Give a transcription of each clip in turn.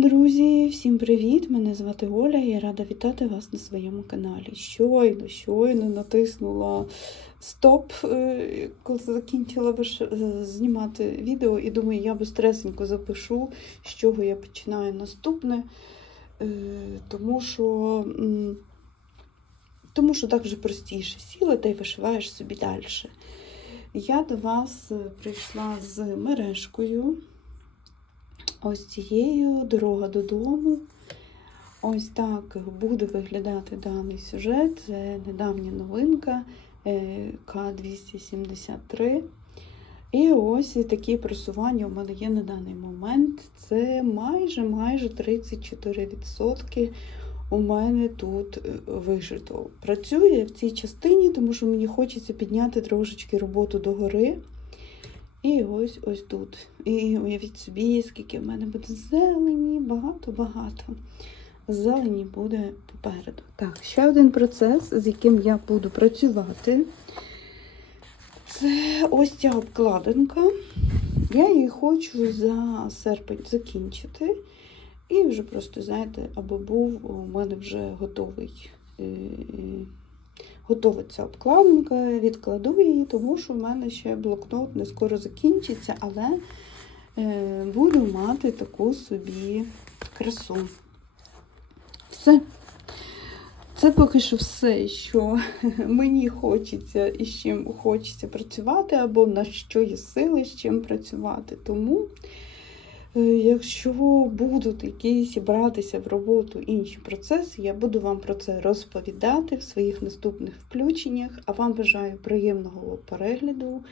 Друзі, всім привіт! Мене звати Оля і я рада вітати вас на своєму каналі. Щойно, щойно натиснула стоп, е, коли закінчила е, знімати відео, і думаю, я бистресенько запишу, з чого я починаю наступне. Е, Тому що, тому що так вже простіше. Сіла та й вишиваєш собі далі. Я до вас прийшла з мережкою. Ось цією дорога додому. Ось так буде виглядати даний сюжет. Це недавня новинка е, К273. І ось такі просування у мене є на даний момент. Це майже майже 34% у мене тут е, вишито. Працює в цій частині, тому що мені хочеться підняти трошечки роботу догори. І ось ось тут. І уявіть собі, скільки в мене буде зелені, багато-багато. Зелені буде попереду. Так, ще один процес, з яким я буду працювати. Це ось ця обкладинка. Я її хочу за серпень закінчити. І вже просто, знаєте, аби був у мене вже готовий. Готова ця обкладинка, відкладу її, тому що в мене ще блокнот не скоро закінчиться, але е, буду мати таку собі красу. Все. Це поки що все, що мені хочеться і з чим хочеться працювати, або на що є сили, з чим працювати. Тому, якщо будуть якісь братися в роботу інші процеси, я буду вам про це розповідати в своїх наступних включеннях. А вам бажаю приємного перегляду.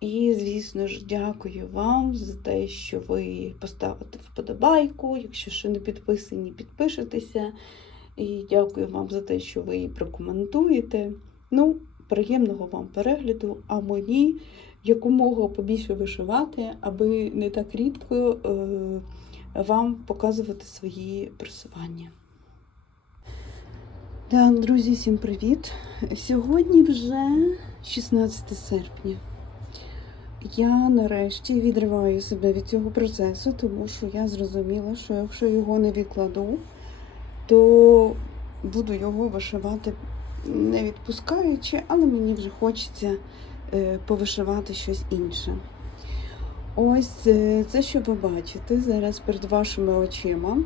І, звісно ж, дякую вам за те, що ви поставите вподобайку. Якщо ще не підписані, підпишетеся. І дякую вам за те, що ви прокоментуєте. Ну, приємного вам перегляду, а мені якомога побільше вишивати, аби не так рідко е, вам показувати свої просування. Так, друзі, всім привіт! Сьогодні вже 16 серпня. Я нарешті відриваю себе від цього процесу, тому що я зрозуміла, що якщо його не відкладу, то буду його вишивати не відпускаючи, але мені вже хочеться повишивати щось інше. Ось е, це, що ви бачите зараз перед вашими очима.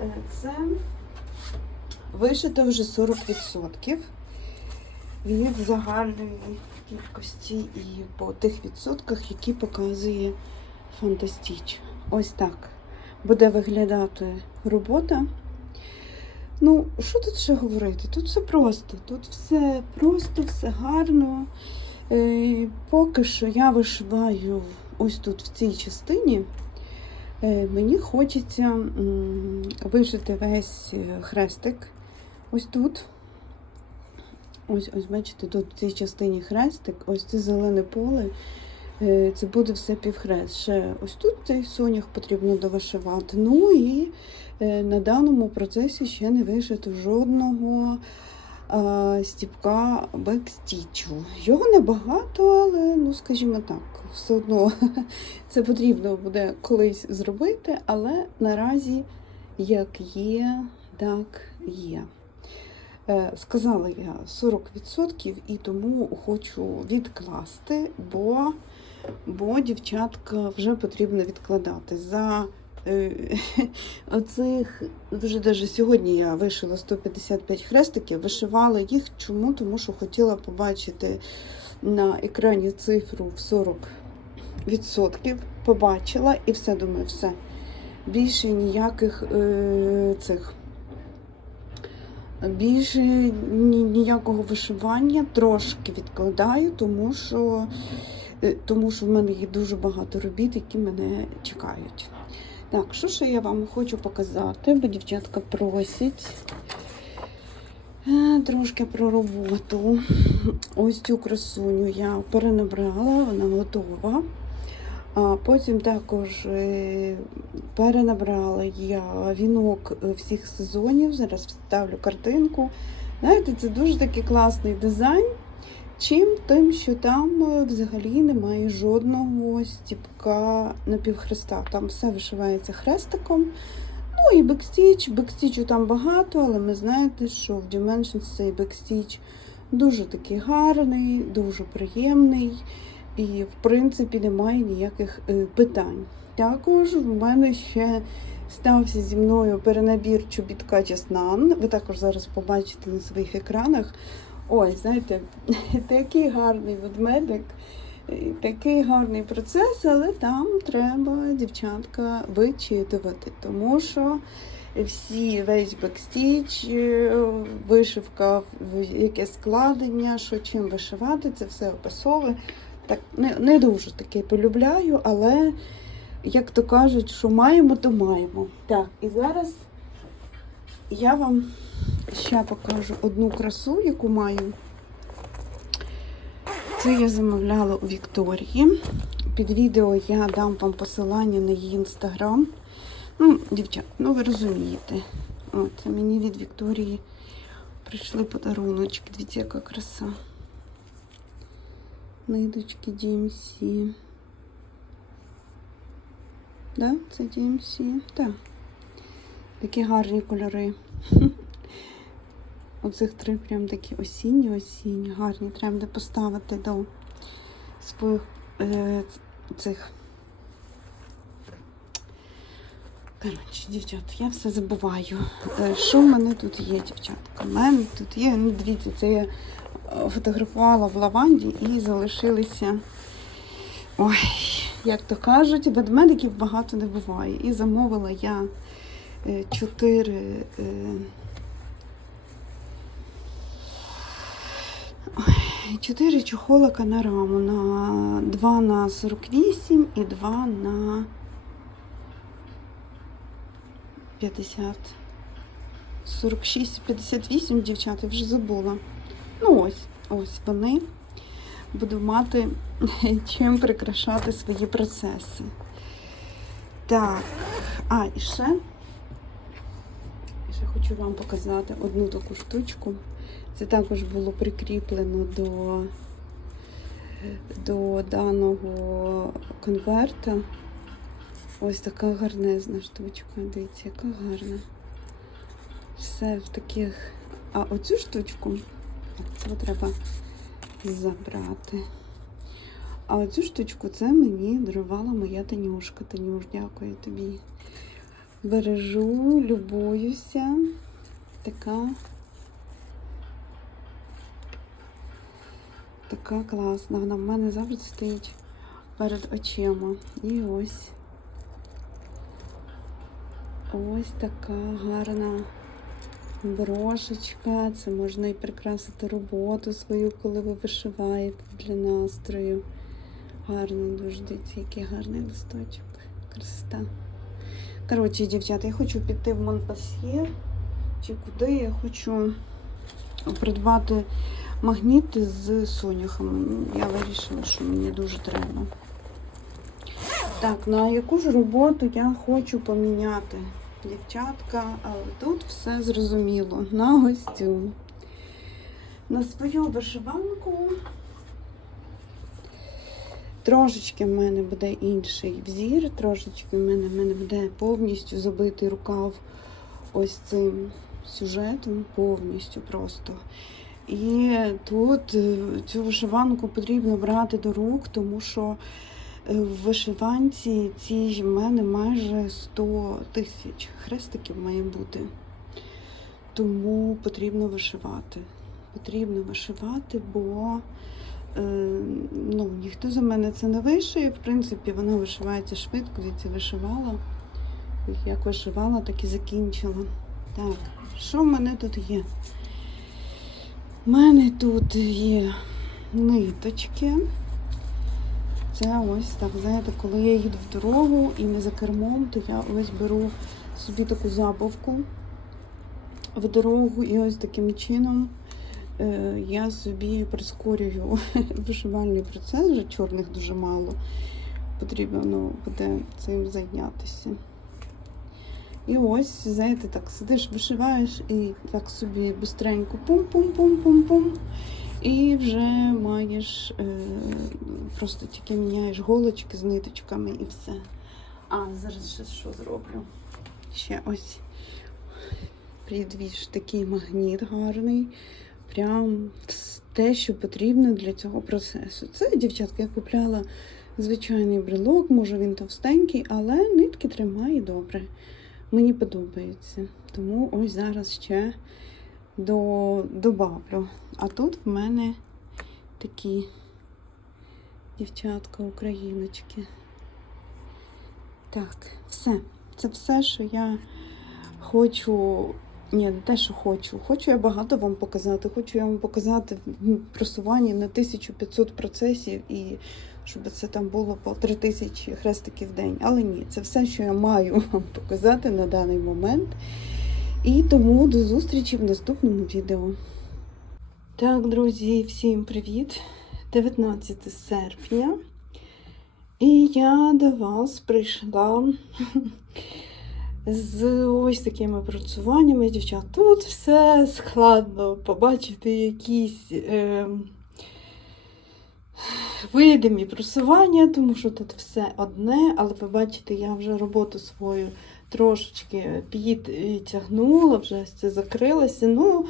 Е, Це вишито вже 40% від загальної кількості і по тих відсотках, які показує Фантастіч. Ось так буде виглядати робота. Ну, що тут ще говорити? Тут все просто. Тут все просто, все гарно. Е, поки що я вишиваю ось тут в цій частині. Е, мені хочеться вишити весь е, хрестик. Ось тут. Ось, ось, бачите, тут в цій частині хрестик, ось це зелене поле. Це буде все півхрест. Ще ось тут цей сонях потрібно довишивати. Ну і на даному процесі ще не вишито жодного стіпка бекстічу. Його небагато, але, ну, скажімо так, все одно це потрібно буде колись зробити, але наразі як є, так є. Е, Сказала я 40% і тому хочу відкласти, бо, бо дівчатка вже потрібно відкладати. За оцих, вже навіть сьогодні я вишила 155 хрестиків, вишивала їх. Чому? Тому що хотіла побачити на екрані цифру в 40%. Побачила і все, думаю, все. Більше ніяких е, цих більше ні- ніякого вишивання, трошки відкладаю, тому що, е, тому що в мене є дуже багато робіт, які мене чекають. Так, що ще я вам хочу показати, бо дівчатка просять е, трошки про роботу. Ось цю красуню я перенабрала, вона готова. А потім також е, перенабрала я вінок всіх сезонів. Зараз вставлю картинку. Знаєте, це дуже такий класний дизайн. Чим? Тим, що там е, взагалі немає жодного стіпка напівхреста. Там все вишивається хрестиком. Ну і бекстіч. Бекстічу там багато, але ми знаєте, що в Dimensions цей бекстіч дуже такий гарний, дуже приємний. І, в принципі, немає ніяких е, питань. Також в мене ще стався зі мною перенабір чобітка Чеснан. Ви також зараз побачите на своїх екранах. Ой, знаєте, такий гарний ведмедик, такий гарний процес, але там треба, дівчатка, вичитувати, тому що всі весь бекстіч, е, вишивка, яке складення, що чим вишивати, це все описове. Так, не, не дуже таке полюбляю, але, як то кажуть, що маємо, то маємо. Так, і зараз я вам ще покажу одну красу, яку маю. Це я замовляла у Вікторії. Під відео я дам вам посилання на її інстаграм. Ну, дівчат, ну ви розумієте. От, це мені від Вікторії прийшли подаруночки. Дивіться, яка краса. Ниточки DMC. Да, це DMC? Так. Такі гарні кольори. Оцих три прям такі осінні, осінні, гарні. Треба буде поставити до своїх е, цих. Коротше, дівчат, я все забуваю. Е, Що в мене тут є, дівчатка? У мене тут є, ну дивіться, це я е, фотографувала в лаванді і залишилися. Ой, як то кажуть, ведмедиків багато не буває. І замовила я е, чотири. Чотири чохолика на раму. На 2 на 48 і 2 на 50. 46, 58, дівчата, вже забула. Ну ось, ось вони. Буду мати чим прикрашати свої процеси. Так, а, і ще, і ще хочу вам показати одну таку штучку. Це також було прикріплено до, до даного конверта. Ось така гарнезна штучка. Дивіться, яка гарна. Все в таких. А оцю штучку це треба забрати. А оцю штучку це мені дарувала моя Танюшка. Танюш, дякую тобі. Бережу, любуюся. Така. Така класна. Вона в мене завжди стоїть перед очима. І ось. Ось така гарна брошечка. Це можна і прикрасити роботу свою, коли ви вишиваєте для настрою. Гарно дуже дивіться, який гарний листочок. Красота. Коротше, дівчата, я хочу піти в Монпасьє. Чи куди я хочу придбати магніти з соняхами. Я вирішила, що мені дуже треба. Так, на яку ж роботу я хочу поміняти? Дівчатка, але тут все зрозуміло. На гостю. На свою вишиванку трошечки в мене буде інший взір, трошечки в мене, в мене буде повністю забитий рукав ось цим сюжетом, повністю просто. І тут е, цю вишиванку потрібно брати до рук, тому що е, в вишиванці цій в мене майже 100 тисяч хрестиків має бути. Тому потрібно вишивати. Потрібно вишивати, бо е, ну, ніхто за мене це не вишиє. В принципі, вона вишивається швидко, я вишивала. Як вишивала, так і закінчила. Так, що в мене тут є? У мене тут є ниточки. Це ось так, знаєте, коли я їду в дорогу і не за кермом, то я ось беру собі таку забавку в дорогу і ось таким чином е, я собі прискорюю вишивальний процес, вже чорних дуже мало. Потрібно ну, буде цим зайнятися. І ось, знаєте, так сидиш, вишиваєш і так собі бистренько пум-пум-пум-пум-пум. і вже маєш е, просто тільки міняєш голочки з ниточками і все. А, зараз ще що зроблю? Ще ось підвіж такий магніт гарний. Прям те, що потрібно для цього процесу. Це, дівчатка, я купляла звичайний брелок, може він товстенький, але нитки тримає добре. Мені подобається. Тому ось зараз ще до, добавлю. А тут в мене такі дівчатка, україночки. Так, все. Це все, що я хочу. Ні, не те, що хочу. Хочу я багато вам показати. Хочу я вам показати в просуванні на 1500 процесів і щоб це там було по 3000 хрестиків в день. Але ні, це все, що я маю вам показати на даний момент. І тому до зустрічі в наступному відео. Так, друзі, всім привіт! 19 серпня. І я до вас прийшла з ось такими працюваннями, дівчат. Тут все складно побачити якісь е, видимі просування, тому що тут все одне, але ви бачите, я вже роботу свою трошечки підтягнула, вже це закрилося. Ну,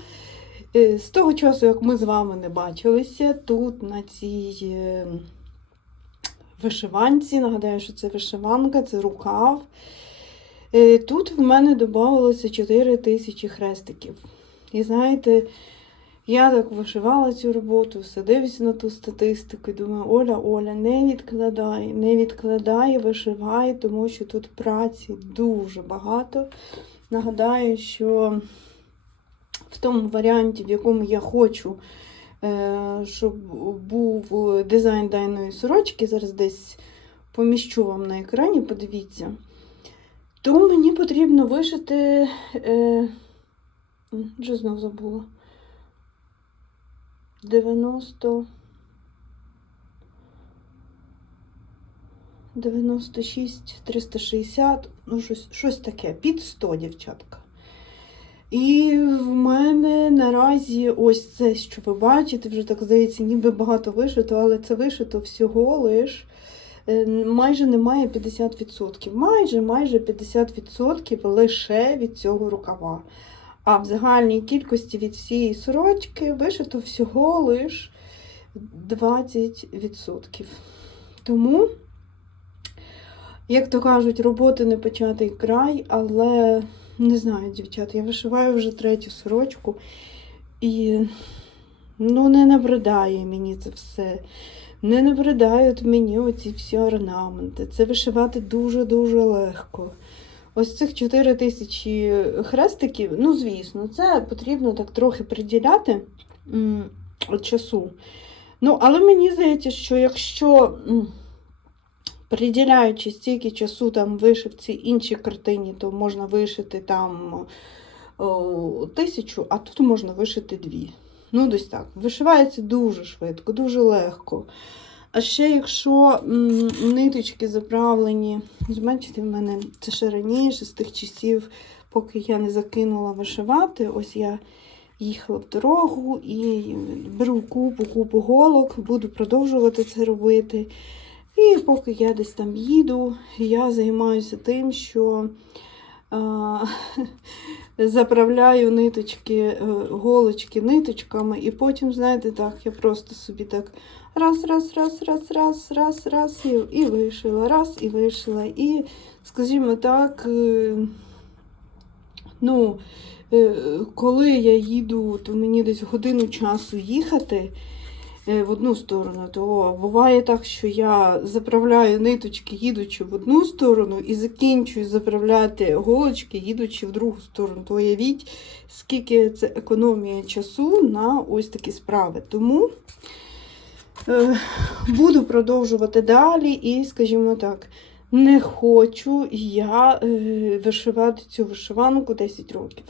е, з того часу, як ми з вами не бачилися, тут на цій е, вишиванці, нагадаю, що це вишиванка, це рукав. Е, Тут в мене додавалося 4 тисячі хрестиків. І знаєте, я так вишивала цю роботу, все дивлюся на ту статистику і думаю, Оля, Оля, не відкладай, не відкладай, вишивай, тому що тут праці дуже багато. Нагадаю, що в тому варіанті, в якому я хочу, е, щоб був дизайн даної сорочки, зараз десь поміщу вам на екрані, подивіться то мені потрібно вишити. Е, вже знов забула. 90. 96, 360, ну щось, щось таке, під 100, дівчатка. І в мене наразі ось це, що ви бачите, вже так здається, ніби багато вишито, але це вишито всього лиш е, майже немає 50%. Майже майже 50% лише від цього рукава. А в загальній кількості від всієї сорочки вишито всього лиш 20%. Тому, як то кажуть, роботи не початий край, але не знаю, дівчат, я вишиваю вже третю сорочку і ну, не набридає мені це все. Не набридають мені оці всі орнаменти. Це вишивати дуже-дуже легко. Ось цих 4 тисячі хрестиків, ну, звісно, це потрібно так трохи приділяти часу. Ну, але мені здається, що якщо приділяючи стільки часу там вишивці іншій картині, то можна вишити там о, тисячу, а тут можна вишити дві. Ну, десь так. Вишивається дуже швидко, дуже легко. А ще якщо ниточки заправлені, бачите, в мене це ще раніше, з тих часів, поки я не закинула вишивати, ось я їхала в дорогу і беру купу, купу голок, буду продовжувати це робити. І поки я десь там їду, я займаюся тим, що а, заправляю ниточки, е, голочки ниточками, і потім, знаєте, так, я просто собі так раз, раз, раз, раз, раз, раз, раз, і, і вишила, раз, і вишила. І, скажімо так, е, ну, е, коли я їду, то мені десь годину часу їхати е, в одну сторону, то буває так, що я заправляю ниточки, їдучи в одну сторону, і закінчую заправляти голочки, їдучи в другу сторону. То уявіть, скільки це економія часу на ось такі справи. Тому буду продовжувати далі і, скажімо так, не хочу я е, вишивати цю вишиванку 10 років.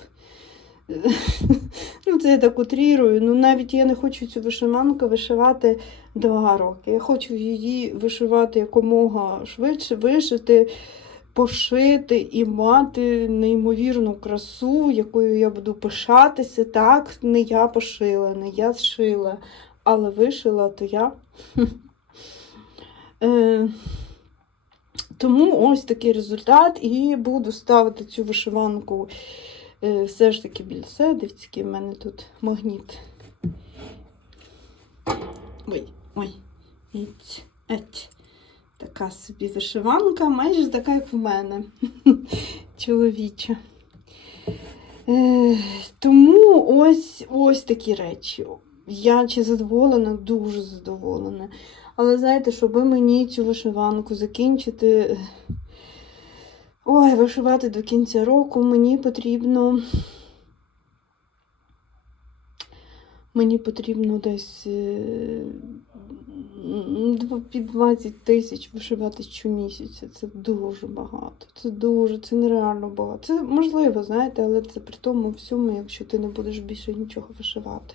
Ну, це я так утрірую. Ну, навіть я не хочу цю вишиванку вишивати 2 роки. Я хочу її вишивати якомога швидше, вишити, пошити і мати неймовірну красу, якою я буду пишатися. Так, не я пошила, не я зшила, але вишила то я. Е, Тому ось такий результат, і буду ставити цю вишиванку е, все ж таки біля себе. Дивіться, який в мене тут магніт. Ой, ой, Іць, еть. Така собі вишиванка, майже така, як в мене. Чоловіча. Е, тому ось ось такі речі. Я чи задоволена, дуже задоволена. Але знаєте, щоб мені цю вишиванку закінчити. Ой, вишивати до кінця року мені потрібно. Мені потрібно десь е, під 20 тисяч вишивати щомісяця. Це дуже багато. Це дуже, це нереально багато. Це можливо, знаєте, але це при тому всьому, якщо ти не будеш більше нічого вишивати.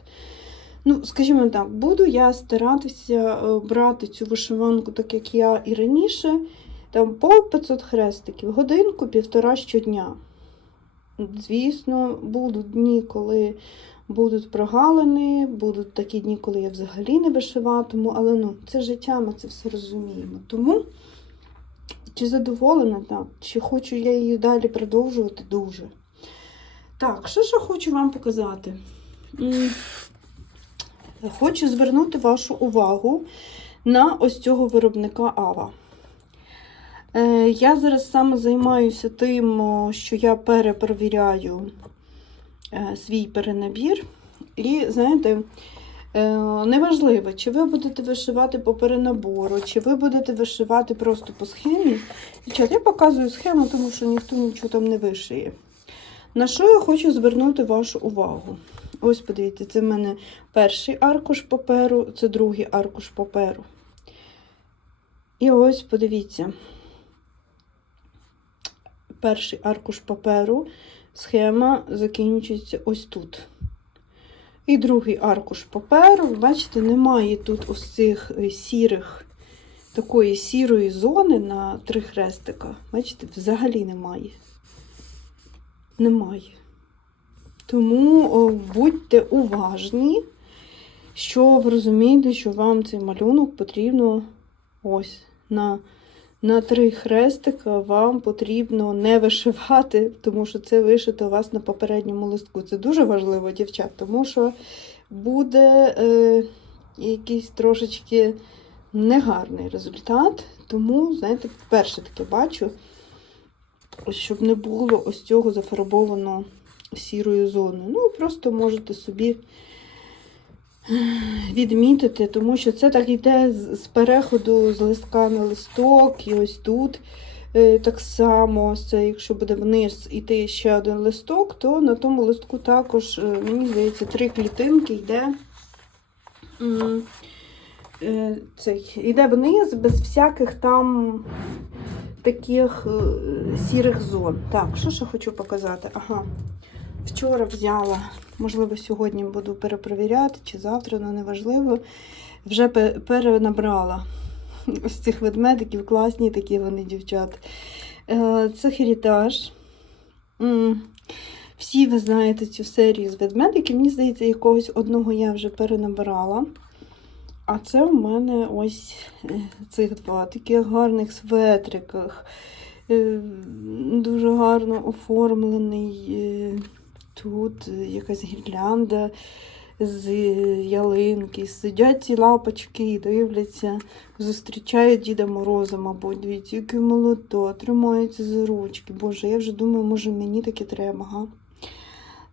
Ну, скажімо так, буду я старатися е, брати цю вишиванку, так як я і раніше, там по 500 хрестиків, годинку, півтора щодня. Звісно, будуть дні, коли будуть прогалини, будуть такі дні, коли я взагалі не вишиватиму, але ну, це життя, ми це все розуміємо. Тому чи задоволена, так, чи хочу я її далі продовжувати дуже. Так, що ж я хочу вам показати? Хочу звернути вашу увагу на ось цього виробника Ава. Е, Я зараз саме займаюся тим, що я перепровіряю е, свій перенабір. І, знаєте, е, неважливо, чи ви будете вишивати по перенабору, чи ви будете вишивати просто по схемі. Я показую схему, тому що ніхто нічого там не вишиє. На що я хочу звернути вашу увагу? Ось подивіться, це в мене перший аркуш паперу, це другий аркуш паперу. І ось подивіться. Перший аркуш паперу, схема закінчується ось тут. І другий аркуш паперу, бачите, немає тут ось цих е, сірих, такої сірої зони на три хрестика. Бачите, взагалі немає. Немає. Тому будьте уважні, що ви розумієте, що вам цей малюнок потрібно ось на, на три хрестика вам потрібно не вишивати, тому що це вишито у вас на попередньому листку. Це дуже важливо, дівчат, тому що буде е, якийсь трошечки негарний результат. Тому, знаєте, вперше таке бачу, щоб не було ось цього зафарбовано сірою зоною. Ну, просто можете собі відмітити, тому що це так йде з переходу з листка на листок, і ось тут е, так само, це, якщо буде вниз іти ще один листок, то на тому листку також, е, мені здається, три клітинки йде. е, Цей, йде вниз без всяких там таких е, сірих зон. Так, що ще хочу показати? Ага. Вчора взяла, можливо, сьогодні буду перепровіряти, чи завтра, ну неважливо. Вже перенабрала ось цих ведмедиків, класні такі вони, дівчат. Е, Це херітаж. Всі ви знаєте цю серію з ведмедиків. Мені здається, якогось одного я вже перенабирала. А це в мене ось е, цих два таких гарних светриках. Е, Дуже гарно оформлений. Тут якась гірлянда з ялинки. Сидять ці лапочки і дивляться, зустрічають Діда Мороза, мабуть. Дивіться, який молодо, тримаються за ручки. Боже, я вже думаю, може мені таке треба. Га?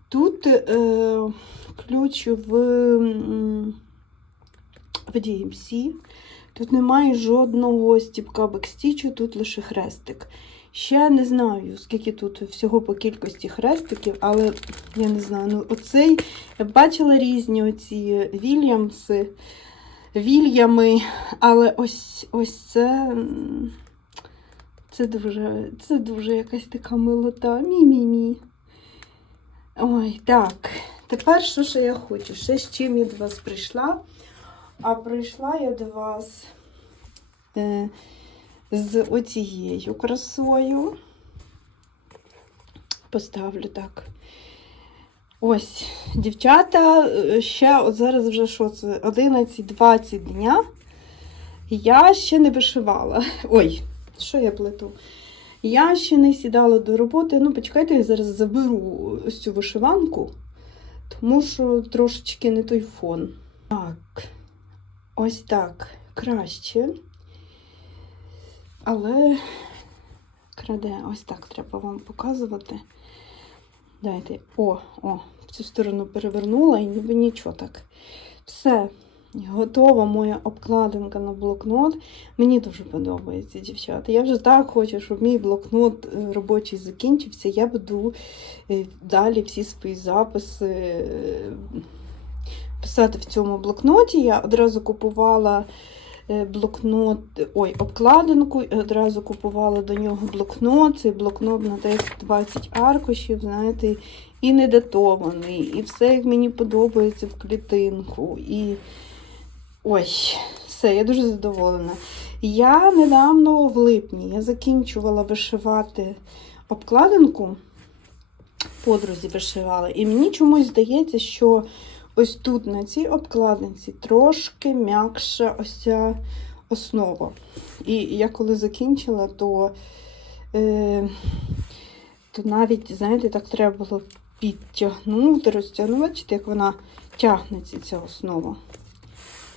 Тут е, ключ в, в DMC. Тут немає жодного стіпка бекстічу, тут лише хрестик. Ще не знаю, скільки тут всього по кількості хрестиків, але я не знаю. Ну, оцей бачила різні оці Вільямси, Вільями, але ось ось це. Це дуже, це дуже якась така милота. Мі-мі-мі. Ой, так. Тепер що ж я хочу? Ще з чим я до вас прийшла? А прийшла я до вас. Е, з оцією красою. Поставлю так. Ось, дівчата, е, ще от зараз вже що це 11-20 дня. Я ще не вишивала. Ой, що я плету? Я ще не сідала до роботи. Ну, почекайте, я зараз заберу ось цю вишиванку, тому що трошечки не той фон. Так, ось так краще. Але краде, ось так треба вам показувати. Дайте. О, о, в цю сторону перевернула і ніби нічого так. Все. Готова моя обкладинка на блокнот. Мені дуже подобається, дівчата. Я вже так хочу, щоб мій блокнот е, робочий закінчився. Я буду е, далі всі свої записи е, писати в цьому блокноті. Я одразу купувала блокнот, ой, обкладинку, одразу купувала до нього блокнот. Цей блокнот на 10-20 аркушів, знаєте, і не датований, і все як мені подобається в клітинку. І ой, все, я дуже задоволена. Я недавно в липні я закінчувала вишивати обкладинку, подрузі вишивала, і мені чомусь здається, що ось тут на цій обкладинці трошки м'якша ось ця основа. І я коли закінчила, то, е, то навіть, знаєте, так треба було підтягнути, розтягнути, як вона тягнеться, ця основа.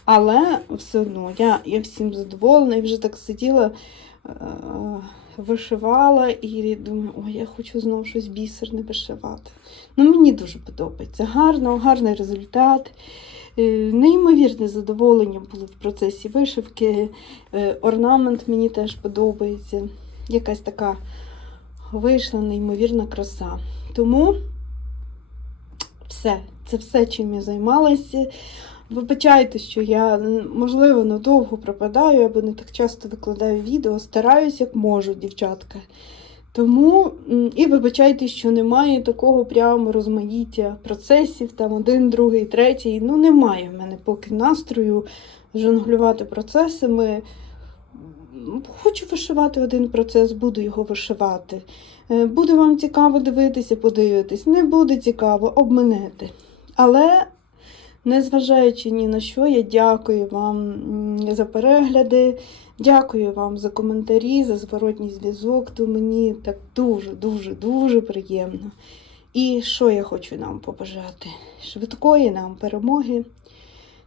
Але все одно я, я всім задоволена і вже так сиділа, е, вишивала і думаю, ой, я хочу знову щось бісерне вишивати. Ну, мені дуже подобається. Гарно, гарний результат. Е, Неймовірне задоволення було в процесі вишивки. Е, Орнамент мені теж подобається. Якась така вийшла неймовірна краса. Тому все, це все, чим я займалася. Вибачайте, що я, можливо, надовго пропадаю або не так часто викладаю відео. Стараюсь, як можу, дівчатка. Тому і вибачайте, що немає такого прямо розмаїття процесів, там один, другий, третій. Ну, немає в мене поки настрою жонглювати процесами. Хочу вишивати один процес, буду його вишивати. Е, Буде вам цікаво дивитися, подивитись. Не буде цікаво, обминете. Але Незважаючи ні на що, я дякую вам за перегляди, дякую вам за коментарі, за зворотній зв'язок. То мені так дуже-дуже дуже приємно. І що я хочу нам побажати? Швидкої нам перемоги,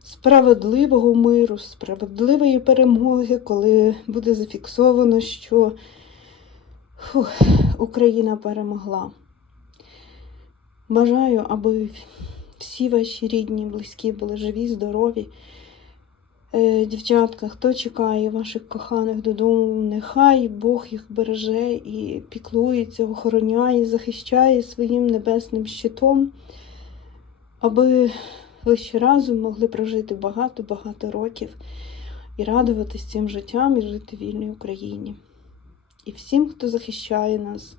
справедливого миру, справедливої перемоги, коли буде зафіксовано, що фух, Україна перемогла. Бажаю, аби всі ваші рідні, близькі були живі, здорові. Е, Дівчатка, хто чекає ваших коханих додому, нехай Бог їх береже і піклується, охороняє, захищає своїм небесним щитом, аби ви ще разом могли прожити багато-багато років і радуватись цим життям і жити в вільній Україні. І всім, хто захищає нас.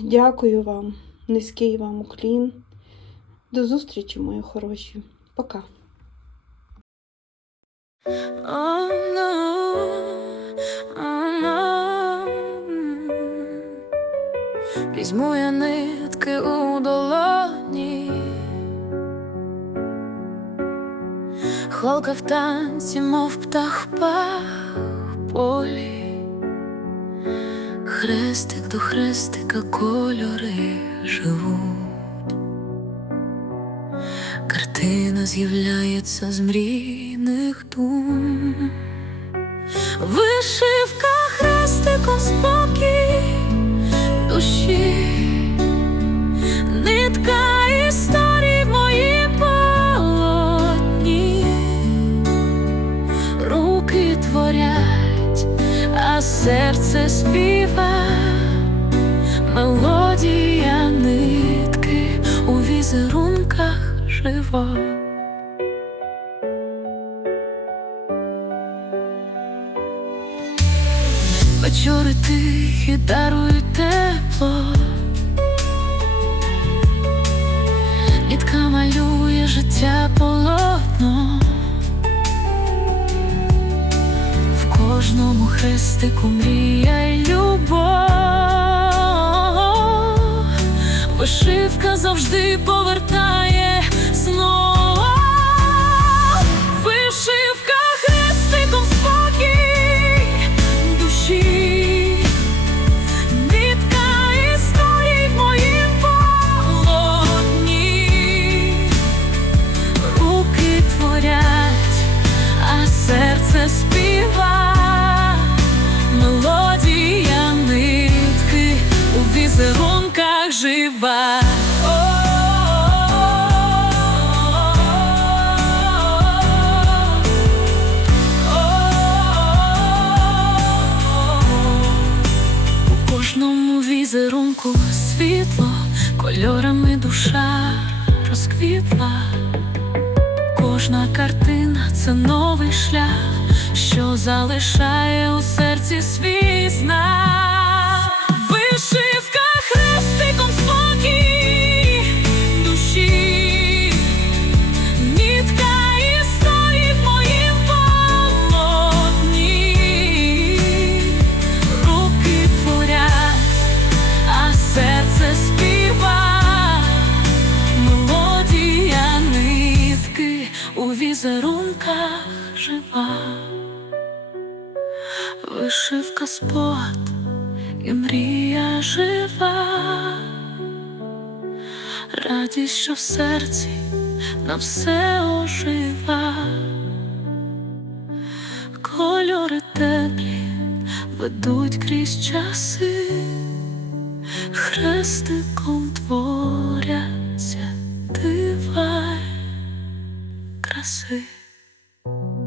Дякую вам. Низький вам уклін. До зустрічі, мої хороші. Пока. Візьму я нитки у долоні, Холка в танці, мов птах в полі, хрестик до хрестика кольори живуть. Картина з'являється з мрійних дум. Вишивка хрестиком спокій душі, нитка історії в моїм полотні, руки творять, а серце співа, мелодія нитки у візерунках жива. Вечори тихі дарують тепло, Нітка малює життя полотно, в кожному хрестику мрія й любов, Вишивка завжди повертає снова. радість, що в серці на все ожива, кольори теплі ведуть крізь часи, хрестиком творяться дива. Краси.